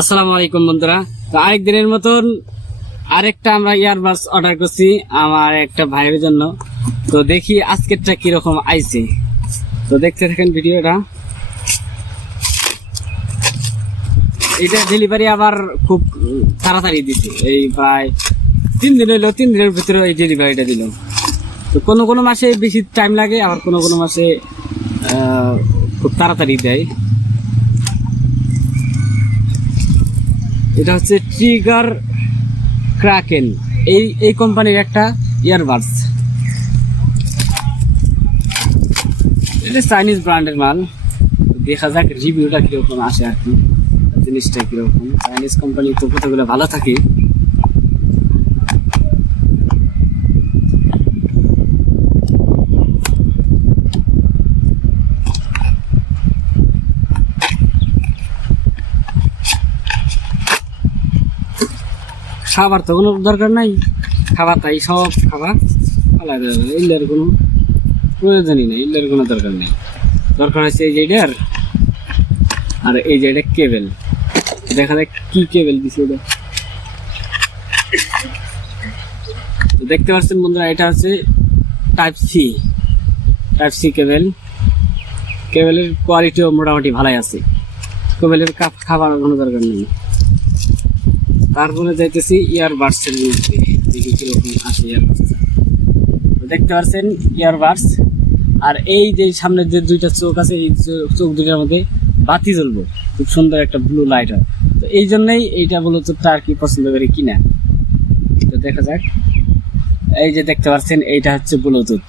আসসালামু আলাইকুম বন্ধুরা। তো আরেকদিনের মতন আরেকটা আমরা ইয়ারবাডস অর্ডার করছি আমার একটা ভাইয়ের জন্য। তো দেখি আজকেরটা কিরকম আইছে, তো দেখতে থাকেন ভিডিওটা। এটা ডেলিভারি আবার খুব তাড়াতাড়ি দিছে, এই প্রায় 3 দিন হইলো, 3 দিনের ভিতরে এই ডেলিভারিটা দিল। তো কোনো কোনো মাসে বেশি টাইম লাগে, আবার কোনো কোনো মাসে খুব তাড়াতাড়ি দেয়। এটা হচ্ছে ট্রিগার ক্রাকেন, এই কোম্পানির একটা ইয়ারবাডস। এটা চাইনিজ ব্র্যান্ডের মাল। দেখা যাক রিভিউটা কিরকম আসে আর কি, জিনিসটা কিরকম। চাইনিজ কোম্পানি তো কতগুলো ভালো থাকে। খাবার তো কোনো দরকার নাই, খাবার তাই সব খাবার আলাদা আলাদা, ইল্লার কোনো প্রয়োজনই নেই, ইল্লার কোনো দরকার নেই। দরকার হচ্ছে এই যেটার, আর এই যে এটা কেবেল। দেখা যাক কি কেবেল দিছে এটা। তো দেখতে পাচ্ছেন বন্ধুরা, এটা হচ্ছে টাইপ সি কেবেল। কেবেলের কোয়ালিটিও মোটামুটি ভালোই আছে, কেবেলের খাবার কোনো দরকার নেই। তারপরে যাইতেছি ইয়ারবাডসের মধ্যে, দেখি কিরকম আসে ইয়ারবাডস। দেখতে পাচ্ছেন ইয়ারবাডস, আর এই যে সামনের যে দুইটা চোখ আছে, এই চোখ দুইটার মধ্যে বাতি জ্বলবো, খুব সুন্দর একটা ব্লু লাইট হয়। তো এই জন্যই এইটা ব্লুটুথটা আর কি পছন্দ করে কিনা। তো দেখা যাক, এই যে দেখতে পাচ্ছেন এইটা হচ্ছে ব্লুটুথ।